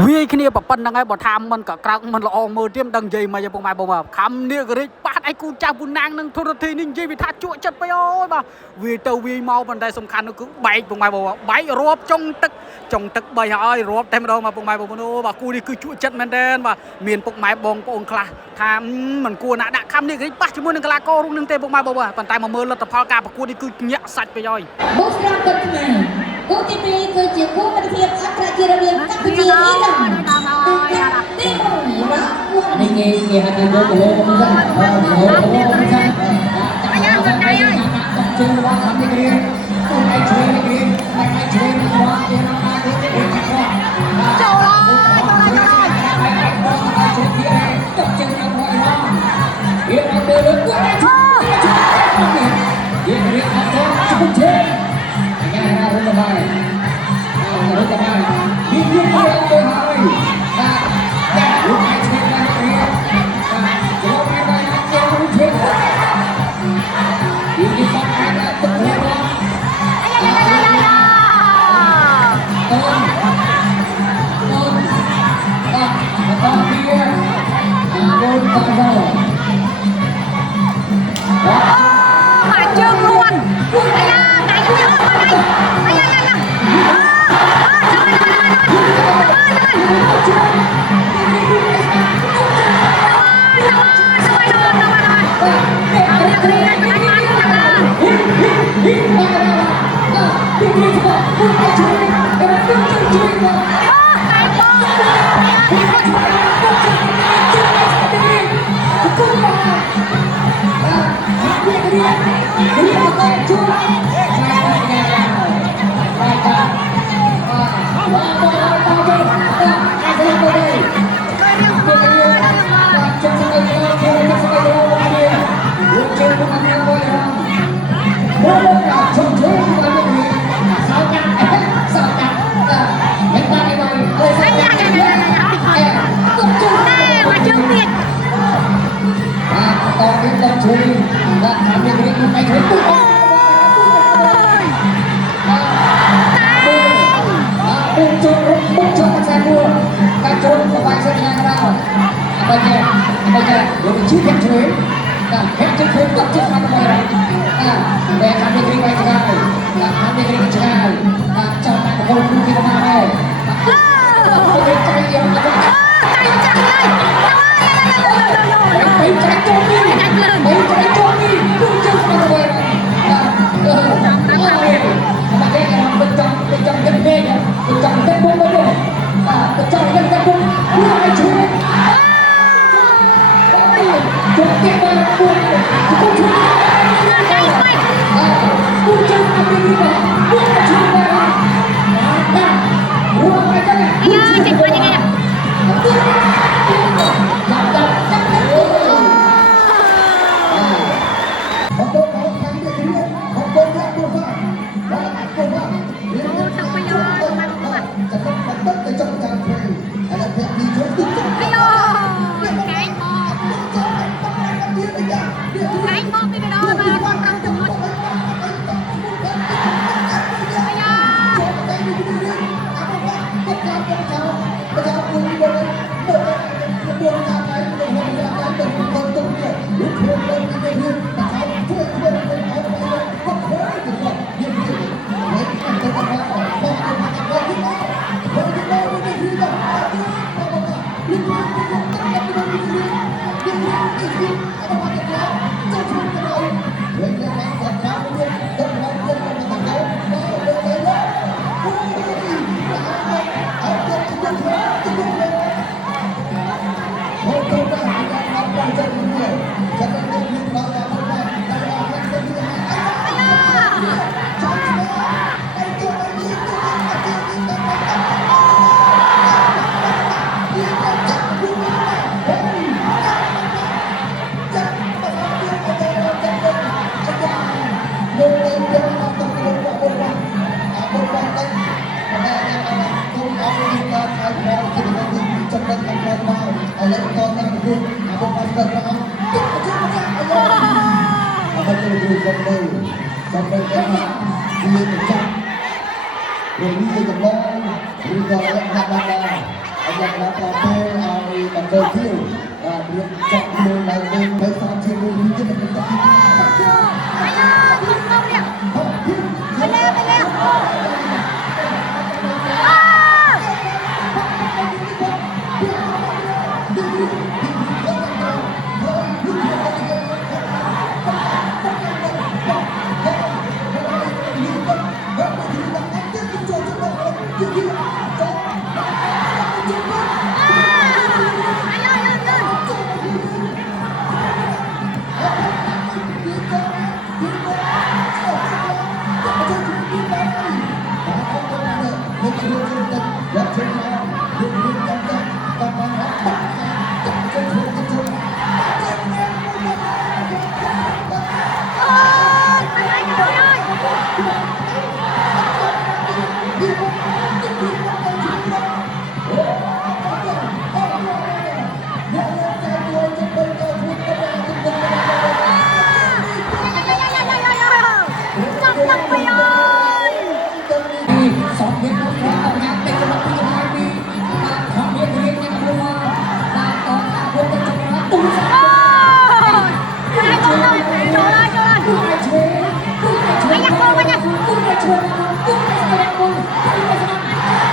វាគ្នាប្រប៉ុណ្្នឹងហើយបើថាមិនក៏ក្រៅមិនល្អមើលទៀតដឹងនិយាយមកពុកម៉ែបងប្អូនខំនេះក៏រីកប៉ាត់ឯគូចៅពូណាងនឹងធរធីនេះនិយាយវាថាជក់ចិត្តពេកអូយបាទវាទៅវាមកប៉ុន្តែសំខាន់នោះគឺបែកពុកម៉ែបងប្អូនបែករាប់ចុងទឹក3ហើយរាប់តែម្ដងមកពុកម៉ែបងប្អូនអូបាទគូនេះគឺជក់ចិត្តមែនទែនបាទមានពុកម៉ែបងប្អូនខ្លះថាមិនគួរណាដាក់ខំនេះក៏រីកប៉ះជាមួយនឹងកីឡាកររូបនឹងទេពុកម៉ែបងប្អូនប៉ុន្តែមកមើលលទ្ធផលការប្រកួតនេះគឺញាក់សាច់ពេកហើយបុស្រាកុនខ្មែរគូទី2គឺជាគូមិត្តភាពអន្តរជាតិរវាងកម្ពុជាអ៊ីរ៉ានទី1រ៉ានេះគេហៅថាយកគីឡូមិនចឹងមិនចឹងអាយ៉ាមិនដៃហើយជើងរបស់ខាងនេះគេខ្លួនឯងជួយគេមិនឯងជួយរបស់គេណាគេចូលហើយជួយគេទុកជើងរបស់ឯងវាអត់ទៅលើគាត់ឯងជួយវារៀបអត់ទៅជួយជើងអាយ៉ារត់ទៅបាយរត់ទៅបាយវាយកទៅហើយតែលោកឯងជួយបានទេចូលឯងបានចូលជួយini pakainya terkeluar maju luôn ayah naik sampai tengah dia pecah. Jadi kembali juga nak จากนั้นต่อไปเอาบันเทิงเที่ยวเรียนจับมือในเรื่องในสามเชียงมือที่จะเป็นตัดที่สองเพียงพอเอางานเป็นกำลังที่จะมามีทำเรียนยังรู้ว่าต่ออาวุธเป็นจังหวะตุ้งสามตุ้งไอเชนตุ้งไอเชนตุ้งไอเชนตุ้งไอเชนตุ้งไอเชนตุ้งไอเชนตุ้งไอเชนตุ้ง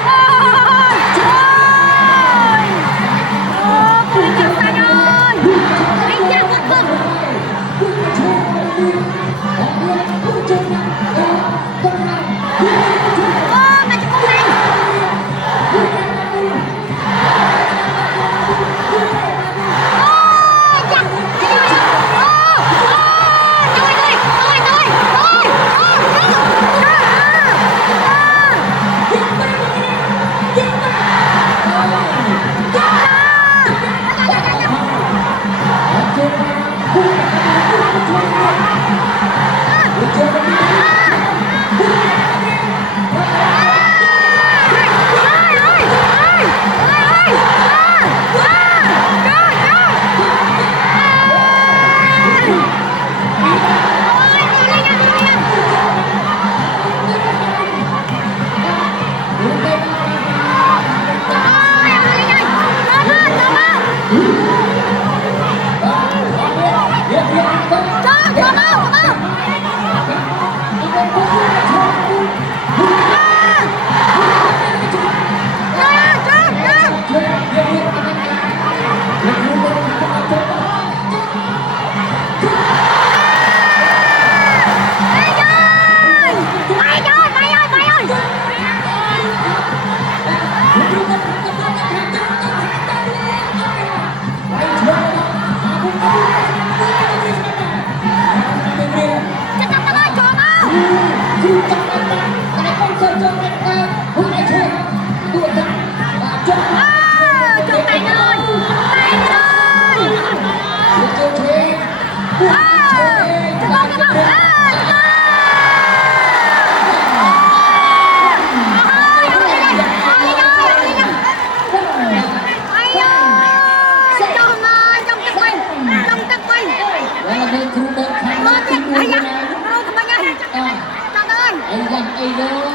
ไอ้ยังไอ้เลย